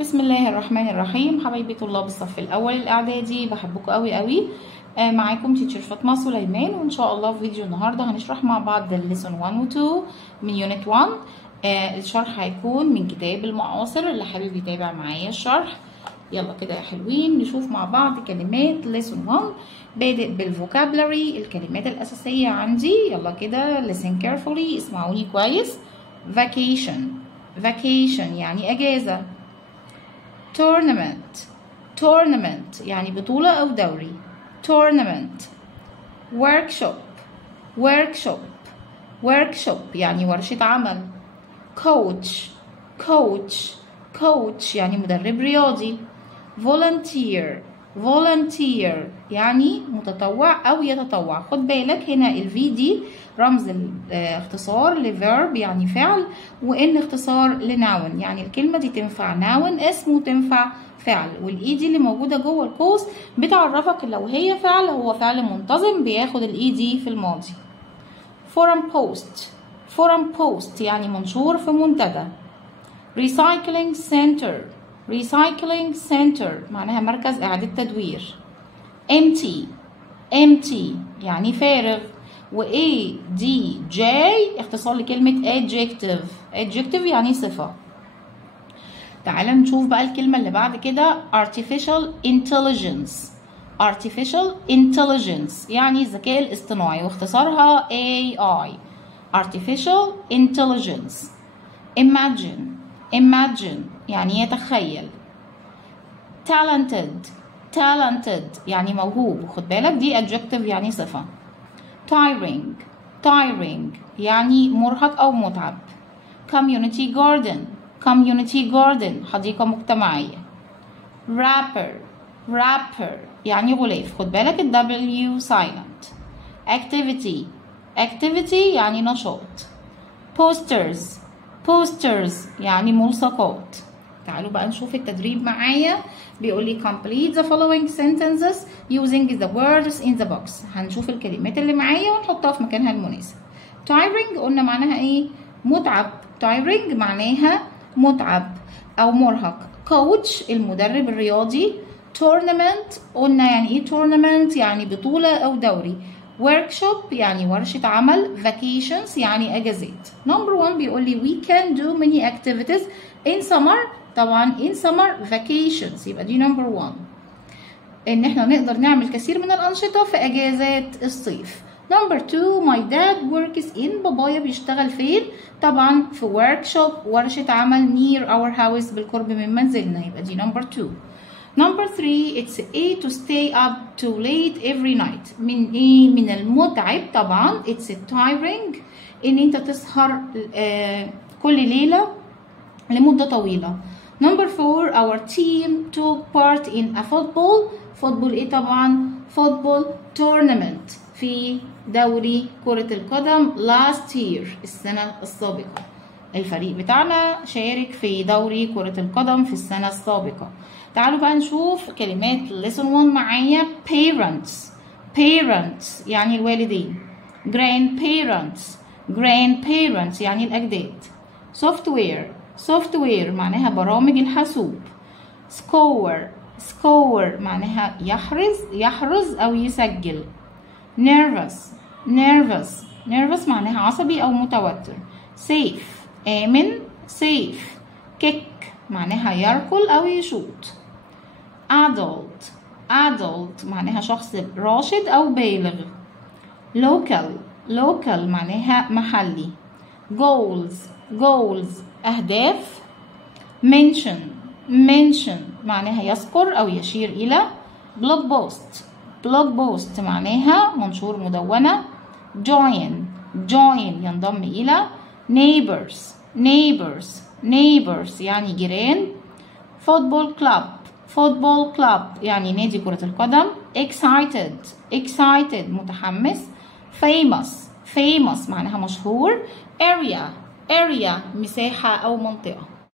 بسم الله الرحمن الرحيم. حبايبي طلاب الصف الاول الاعدادي، بحبكم قوي قوي. معاكم تيتشر فاطمه سليمان، وان شاء الله في فيديو النهارده هنشرح مع بعض الليسون 1 و 2 من يونت 1. الشرح هيكون من كتاب المعاصر، اللي حابب يتابع معايا الشرح يلا كده يا حلوين نشوف مع بعض كلمات ليسون 1. بادئ بالفوكابلري، الكلمات الاساسيه عندي. يلا كده listen carefully، اسمعوني كويس. vacation يعني اجازه. tournament يعني بطولة أو دوري. tournament. workshop يعني ورشة عمل. coach يعني مدرب رياضي. volunteer يعني متطوع أو يتطوع. خد بالك هنا الفي دي رمز اختصار لverb يعني فعل، وان اختصار لناون، يعني الكلمة دي تنفع ناون اسم وتنفع فعل، والاي دي اللي موجودة جوه القوس بتعرفك لو هي فعل هو فعل منتظم بياخد الاي دي في الماضي. forum post يعني منشور في منتدى. recycling center معناها مركز إعادة تدوير. empty يعني فارغ. و adj اختصار لكلمة adjective يعني صفة. تعالى نشوف بقى الكلمة اللي بعد كده artificial intelligence يعني الذكاء الاصطناعي، واختصارها AI. artificial intelligence. imagine يعني يتخيل. talented يعني موهوب، وخد بالك دي adjective يعني صفة. tiring يعني مرهق أو متعب. community garden حديقة مجتمعية. rapper يعني غلاف، خد بالك W silent. activity يعني نشاط. posters يعني ملصقات. تعالوا بقى نشوف التدريب معايا. بيقول لي complete the following sentences using the words in the box. هنشوف الكلمات اللي معايا ونحطها في مكانها المناسب. tiring قلنا معناها ايه؟ متعب. tiring معناها متعب او مرهق. coach المدرب الرياضي. tournament قلنا يعني ايه tournament؟ يعني بطولة او دوري. workshop يعني ورشة عمل. vacations يعني اجازات. number 1 بيقول لي we can do many activities in summer. طبعا in summer vacations يبقى دي number 1، ان احنا نقدر نعمل كثير من الانشطة في اجازات الصيف. number 2 my dad works in. بابايا بيشتغل فين؟ طبعا في workshop ورشة عمل near our house بالقرب من منزلنا، يبقى دي number 2. number 3 it's a to stay up too late every night. من ايه؟ من المتعب طبعا it's tiring ان انت تسهر كل ليلة لمدة طويلة. number 4 our team took part in a football ايه طبعا؟ football tournament في دوري كرة القدم last year السنة السابقة. الفريق بتاعنا شارك في دوري كرة القدم في السنة السابقة. تعالوا بقى نشوف كلمات lesson 1 معايا. parents يعني الوالدين. grandparents يعني الأجداد. software معناها برامج الحاسوب. score معناها يحرز أو يسجل. nervous معناها عصبي أو متوتر. safe آمن. kick معناها يركل أو يشوط. adult معناها شخص راشد أو بالغ. local معناها محلي. goals أهداف. mention معناها يذكر أو يشير إلى. blog post معناها منشور مدونة. join ينضم إلى. neighbors يعني جيران. football club يعني نادي كرة القدم. excited متحمس. famous معناها مشهور. area مساحة أو منطقة.